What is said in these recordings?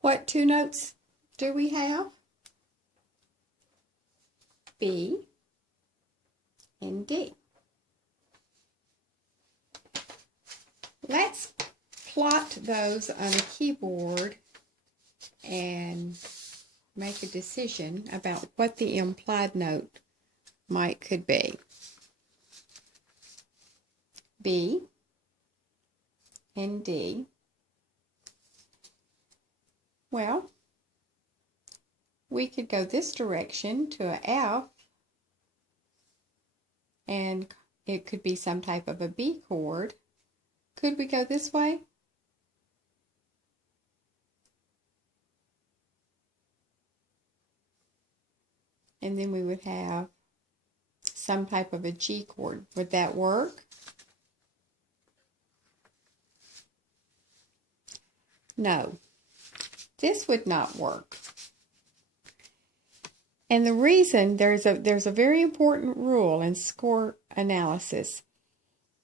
What two notes do we have? B and D. Let's plot those on a keyboard and make a decision about what the implied note could be. B and D. Well, we could go this direction to a F, and it could be some type of a B chord. Could we go this way? And then we would have some type of a G chord. Would that work? No, this would not work. And the reason, there's a very important rule in score analysis.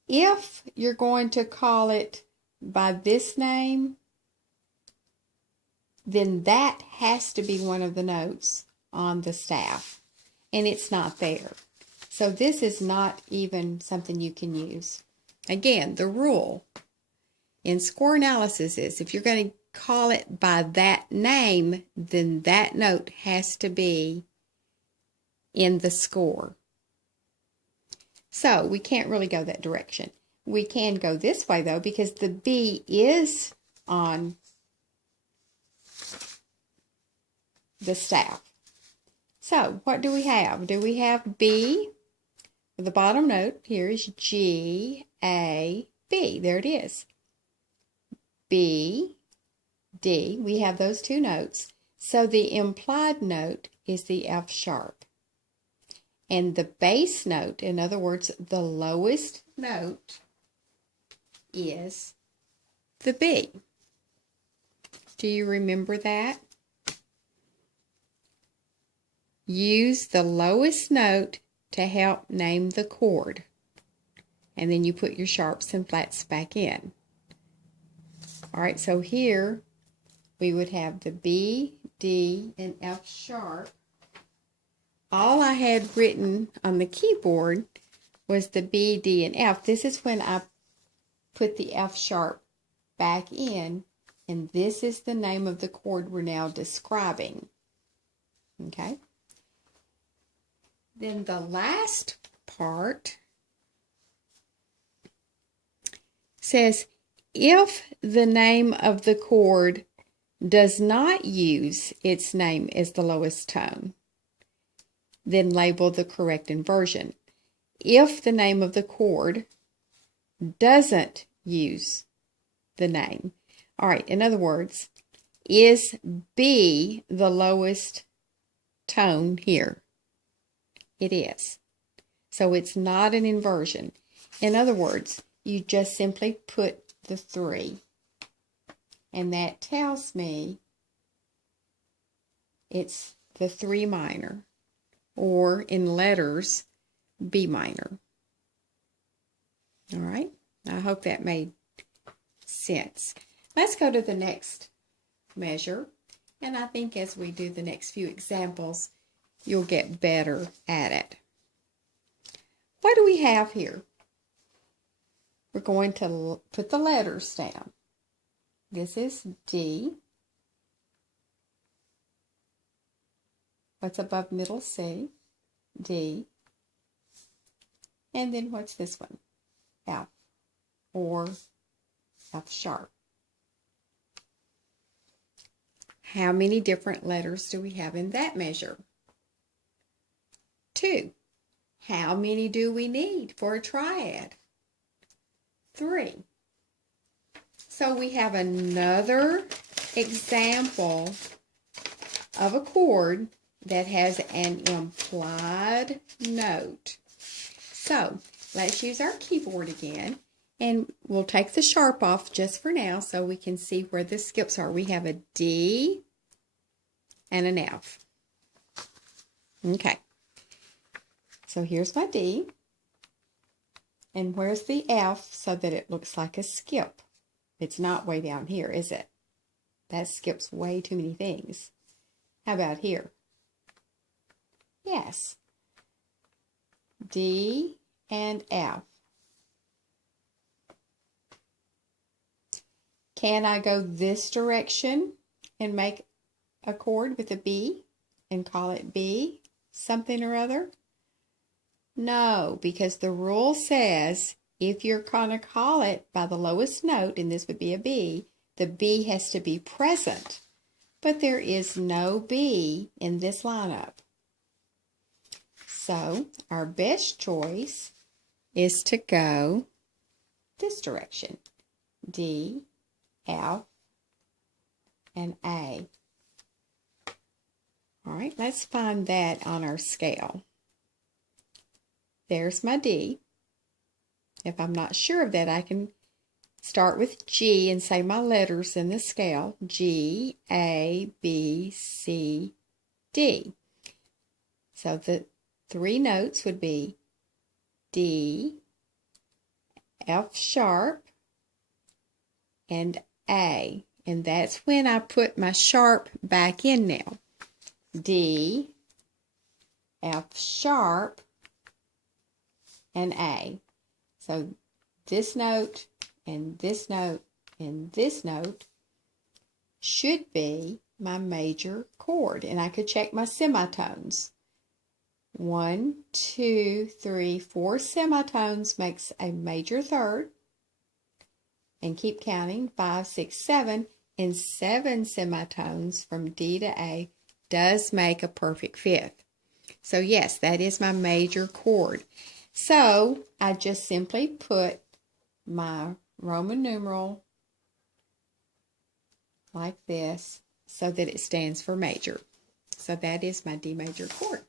If you're going to call it by this name, then that has to be one of the notes on the staff, and it's not there. So this is not even something you can use. Again, the rule in score analysis is if you're going to call it by that name, then that note has to be in the score. So we can't really go that direction. We can go this way though, because the B is on the staff. So what do we have? Do we have B? The bottom note here is G, A, B. There it is. B, D. We have those two notes. So the implied note is the F sharp. And the bass note, in other words, the lowest note, is the B. Do you remember that? Use the lowest note to help name the chord. And then you put your sharps and flats back in. All right, so here we would have the B, D, and F sharp. All I had written on the keyboard was the B, D, and F. This is when I put the F sharp back in, and this is the name of the chord we're now describing. Okay? Then the last part says, if the name of the chord does not use its name as the lowest tone, then label the correct inversion. If the name of the chord doesn't use the name, all right, in other words, is B the lowest tone here? It is. So it's not an inversion. In other words, you just simply put the 3. And that tells me it's the 3 minor, or in letters, B minor. All right, I hope that made sense. Let's go to the next measure, and I think as we do the next few examples, you'll get better at it. What do we have here? We're going to put the letters down. This is D. What's above middle C? D. And then what's this one? F, or F sharp. How many different letters do we have in that measure? 2. How many do we need for a triad? 3. So we have another example of a chord that has an implied note. So let's use our keyboard again, and we'll take the sharp off just for now so we can see where the skips are. We have a D and an F. Okay, so here's my D, and where's the F so that it looks like a skip? It's not way down here, is it? that skips way too many things. How about here? Yes. D and F. Can I go this direction and make a chord with a B and call it B something or other? No, because the rule says if you're going to call it by the lowest note, and this would be a B, the B has to be present. But there is no B in this lineup. So our best choice is to go this direction. D, F, and A. All right, let's find that on our scale. There's my D. If I'm not sure of that, I can start with G and say my letters in the scale. G, A, B, C, D. So the three notes would be D, F sharp, and A. And that's when I put my sharp back in now. D, F sharp, and A. So this note and this note and this note should be my major chord. And I could check my semitones. 1, 2, 3, 4 semitones makes a major third. And keep counting. 5, 6, 7. And 7 semitones from D to A does make a perfect fifth. So yes, that is my major chord. So I just simply put my Roman numeral like this so that it stands for major. So that is my D major chord.